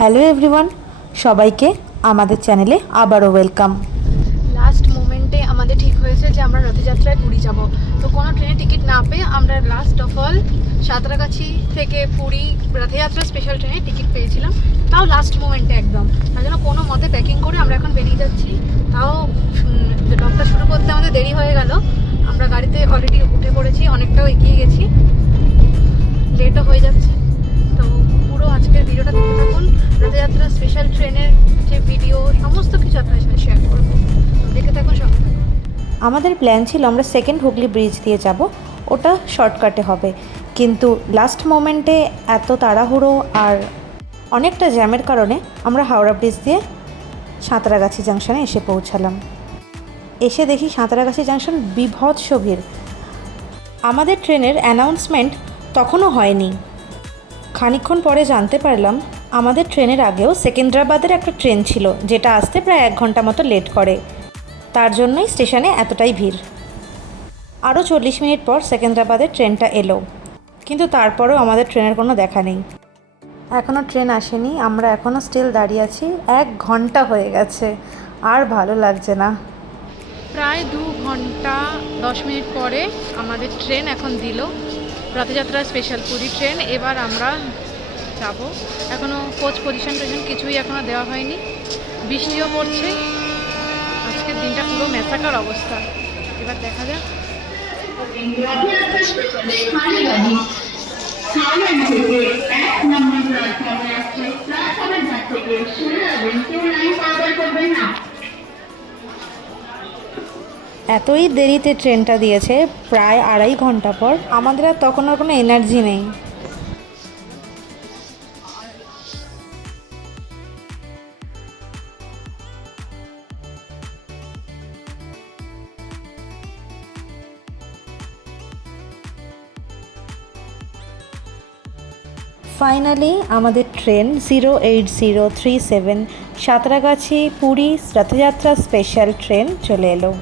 Hello everyone, সবাইকে আমাদের চ্যানেলে আবারও ওয়েলকাম। লাস্ট মোমেন্টে আমাদের ঠিক হয়েছে যে আমরা রথযাত্রায় পুরী যাব। তো কোনো ট্রেনে টিকিট না পেয়ে আমরা লাস্ট অফ অল সাঁতরাগাছি থেকে পুরী রথযাত্রা স্পেশাল ট্রেনে টিকিট পেয়েছিলাম, তাও লাস্ট মোমেন্টে একদম। তার জন্য কোনো মতে প্যাকিং করে আমরা এখন বেরিয়ে যাচ্ছি। তাও ব্লগটা শুরু করতে আমাদের দেরি হয়ে গেল। আমরা গাড়িতে অলরেডি উঠে পড়েছি, অনেকটাও এগিয়ে গেছি, লেটও হয়ে যাচ্ছে। তো পুরো আজকের ভিডিওটা দেখতে থাকুন। রথযাত্রা স্পেশাল ট্রেনের যে ভিডিও সমস্ত কিছু আপনার সাথে শেয়ার করবো, দেখে থাকুন, সঙ্গে থাকুন। আমাদের প্ল্যান ছিল আমরা সেকেন্ড হুগলি ব্রিজ দিয়ে যাব, ওটা শর্টকাটে হবে, কিন্তু লাস্ট মোমেন্টে এত তাড়াহুড়ো আর অনেকটা জ্যামের কারণে আমরা হাওড়া ব্রিজ দিয়ে সাঁতরাগাছি জাংশনে এসে পৌঁছালাম। এসে দেখি সাঁতরাগাছি জাংশন বীভৎস ভিড়। আমাদের ট্রেনের অ্যানাউন্সমেন্ট তখনও হয়নি। খানিকক্ষণ পরে জানতে পারলাম আমাদের ট্রেনের আগেও সেকেন্দ্রাবাদের একটা ট্রেন ছিল, যেটা আসতে প্রায় 1 ঘন্টা মতো লেট করে। তার জন্যই স্টেশনে এতটাই ভিড়। আরও 40 মিনিট পর সেকেন্দ্রাবাদের ট্রেনটা এলো, কিন্তু তারপরেও আমাদের ট্রেনের কোনো দেখা নেই। এখনও ট্রেন আসেনি, আমরা এখনও স্টিল দাঁড়িয়ে আছি। 1 ঘন্টা হয়ে গেছে, আর ভালো লাগছে না। প্রায় 2 ঘন্টা 10 মিনিট পরে আমাদের ট্রেন এখন দিল, রথযাত্রা স্পেশাল পুরী ট্রেন। এবার আমরা যাব। এখনও কোচ পজিশন কিছুই এখনও দেওয়া হয়নি, বৃষ্টিও পড়ছে। আজকের দিনটা পুরো মেসাকার অবস্থা। এবার দেখা যাক। এতই দেরিতে ট্রেনটা দিয়েছে, প্রায় 2.5 ঘন্টা পর। আমাদের আর তখন আর কোনো এনার্জি নেই। ফাইনালি আমাদের train 08037 Santragachi Puri Rathyatra special train চলে এলো।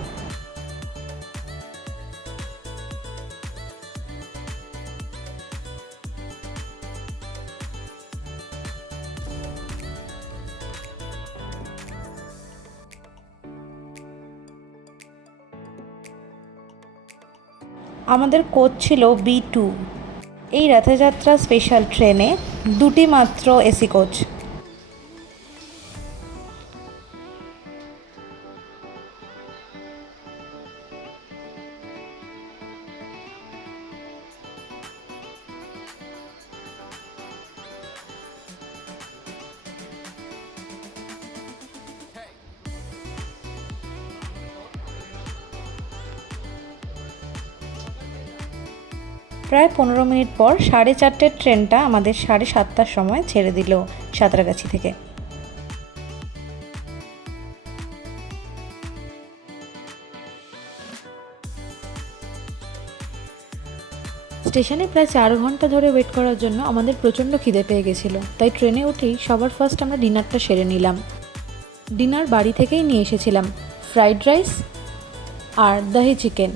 আমাদের কোচ ছিল B2। এই রথযাত্রা স্পেশাল ট্রেনে 2টি মাত্র এসি কোচ। প্রায় 15 মিনিট পর 4:30 ট্রেনটা আমাদের 7:30টার সময় ছেড়ে দিল সাঁতরাগাছি থেকে। স্টেশনে প্রায় 4 ঘন্টা ধরে ওয়েট করার জন্য আমাদের প্রচণ্ড খিদে পেয়ে গেছিলো, তাই ট্রেনে উঠেই সবার ফার্স্ট আমরা ডিনারটা সেরে নিলাম। ডিনার বাড়ি থেকেই নিয়ে এসেছিলাম, ফ্রাইড রাইস আর দহি চিকেন।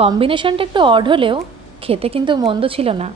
কম্বিনেশনটা একটু অড হলেও খেতে কিন্তু মন্দ ছিল না।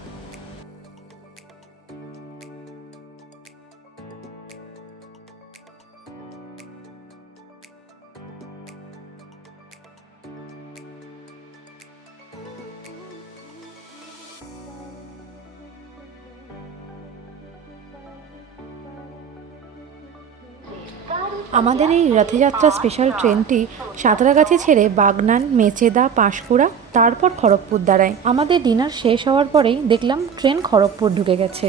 আমাদের এই রথযাত্রা স্পেশাল ট্রেনটি সাঁতরাগাছি ছেড়ে বাগনান, মেচেদা, পাঁশকুড়া, তারপর খড়গপুর দাঁড়ায়। আমাদের ডিনার শেষ হওয়ার পরেই দেখলাম ট্রেন খড়গপুর ঢুকে গেছে।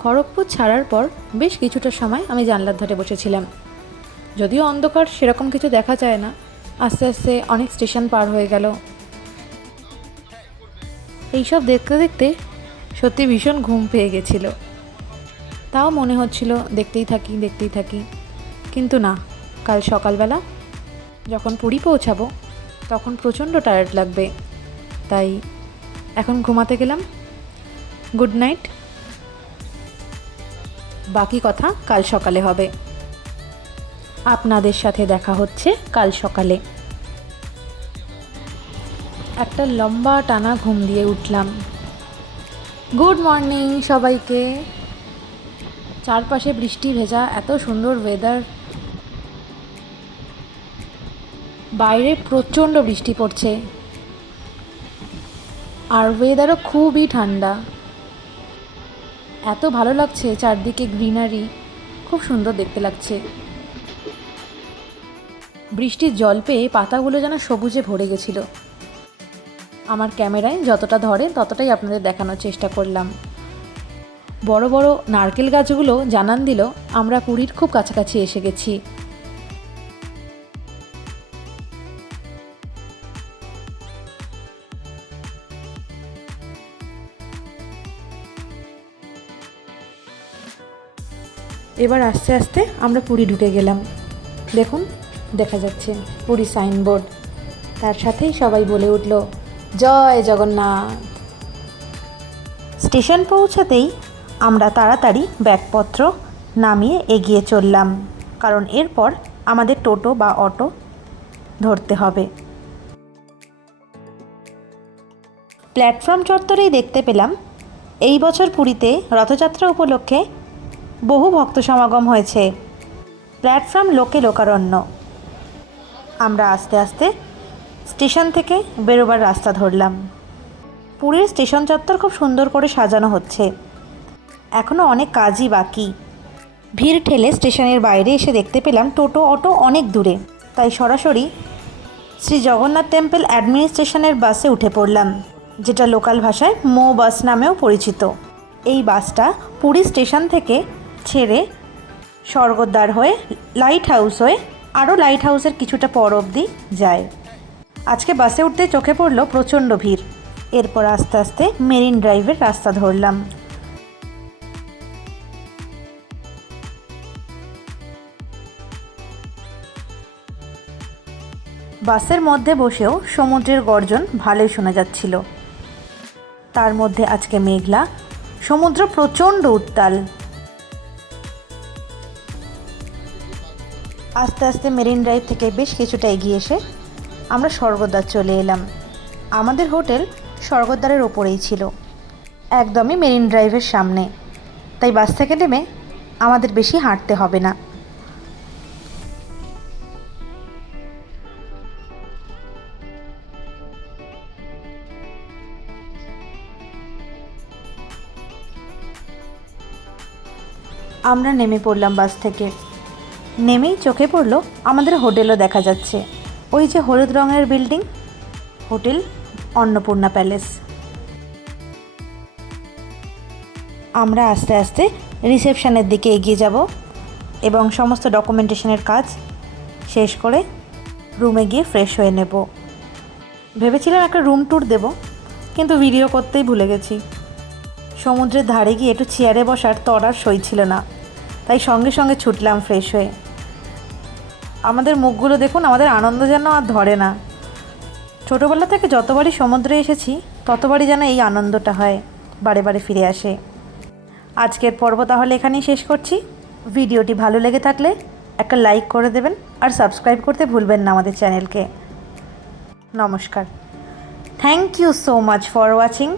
খড়গপুর ছাড়ার পর বেশ কিছুটা সময় আমি জানলার ধারে বসেছিলাম। যদিও অন্ধকার, সেরকম কিছু দেখা যায় না। আস্তে আস্তে অনেক স্টেশন পার হয়ে গেল। এইসব দেখতে দেখতে সত্যি ভীষণ ঘুম পেয়ে গেছিল। তাও মনে হচ্ছিল দেখতেই থাকি, কিন্তু না, কাল সকালবেলা যখন পুরী পৌঁছাবো তখন প্রচণ্ড টায়ার্ড লাগবে, তাই এখন ঘুমাতে গেলাম। Good night. বাকি কথা কাল সকালে হবে। আপনাদের সাথে দেখা হচ্ছে কাল সকালে। একটা লম্বা টানা ঘুম দিয়ে উঠলাম। গুড মর্নিং সবাইকে। চারপাশে বৃষ্টি ভেজা, এত সুন্দর ওয়েদার। বাইরে প্রচণ্ড বৃষ্টি পড়ছে আর ওয়েদারও খুবই ঠান্ডা। এত ভালো লাগছে, চারদিকে গ্রিনারি, খুব সুন্দর দেখতে লাগছে। বৃষ্টির জল পেয়ে পাতাগুলো যেন সবুজে ভরে গেছিল। আমার ক্যামেরায় যতটা ধরে ততটাই আপনাদের দেখানোর চেষ্টা করলাম। বড় বড় নারকেল গাছগুলো জানান দিল আমরা পুরীর খুব কাছাকাছি এসে গেছি। এবার আস্তে আস্তে আমরা পুরী ঢুকে গেলাম। দেখুন, দেখা যাচ্ছে পুরী সাইনবোর্ড, তার সাথেই সবাই বলে উঠল জয় জগন্নাথ। স্টেশন পৌঁছাতেই আমরা তাড়াতাড়ি ব্যাগপত্র নামিয়ে এগিয়ে চললাম, কারণ এরপর আমাদের টোটো বা অটো ধরতে হবে। প্ল্যাটফর্ম চত্বরেই দেখতে পেলাম এই বছর পুরীতে রথযাত্রা উপলক্ষে বহু ভক্ত সমাগম হয়েছে। প্ল্যাটফর্ম লোকে লোকারণ্য। আমরা আস্তে আস্তে স্টেশন থেকে বেরোবার রাস্তা ধরলাম। পুরীর স্টেশন চত্বর খুব সুন্দর করে সাজানো হচ্ছে, এখনও অনেক কাজই বাকি। ভিড় ঠেলে স্টেশনের বাইরে এসে দেখতে পেলাম টোটো অটো অনেক দূরে, তাই সরাসরি শ্রী জগন্নাথ টেম্পল অ্যাডমিনিস্ট্রেশনের বাসে উঠে পড়লাম, যেটা লোকাল ভাষায় মো বাস নামেও পরিচিত। এই বাসটা পুরী স্টেশন থেকে ছেড়ে স্বর্গদ্বার হয়ে লাইট হাউস হয়ে আরও লাইট হাউসের কিছুটা পর অবধি যায়। আজকে বাসে উঠতে চোখে পড়ল প্রচণ্ড ভিড়। এরপর আস্তে আস্তে মেরিন ড্রাইভের রাস্তা ধরলাম। বাসের মধ্যে বসেও সমুদ্রের গর্জন ভালোই শোনা যাচ্ছিল। তার মধ্যে আজকে মেঘলা, সমুদ্র প্রচণ্ড উত্তাল। আস্তে আস্তে মেরিন ড্রাইভ থেকে বেশ কিছুটা এগিয়ে এসে আমরা স্বর্গদ্বার চলে এলাম। আমাদের হোটেল স্বর্গদ্বারের ওপরেই ছিল, একদমই মেরিন ড্রাইভের সামনে, তাই বাস থেকে নেমে আমাদের বেশি হাঁটতে হবে না। আমরা নেমে পড়লাম বাস থেকে। নেমেই চোখে পড়লো আমাদের হোটেলও দেখা যাচ্ছে, ওই যে হলুদ রঙের বিল্ডিং, হোটেল অন্নপূর্ণা প্যালেস। আমরা আস্তে আস্তে রিসেপশনের দিকে এগিয়ে যাব এবং সমস্ত ডকুমেন্টেশনের কাজ শেষ করে রুমে গিয়ে ফ্রেশ হয়ে নেব। ভেবেছিলাম একটা রুম ট্যুর দেব, কিন্তু ভিডিও করতেই ভুলে গেছি। সমুদ্রের ধারে গিয়ে একটু চেয়ারে বসার তর সই ছিল না, তাই সঙ্গে সঙ্গে ছুটলাম ফ্রেশ হয়ে। আমাদের মুখগুলো দেখুন, আমাদের আনন্দ যেন আর ধরে না। ছোটোবেলা থেকে যতবারই সমুদ্রে এসেছি ততবারই যেন এই আনন্দটা হয়, বারে বারে ফিরে আসে। আজকের পর্ব তাহলে এখানেই শেষ করছি। ভিডিওটি ভালো লেগে থাকলে একটা লাইক করে দেবেন আর সাবস্ক্রাইব করতে ভুলবেন না আমাদের চ্যানেলকে। নমস্কার। Thank you so much for watching.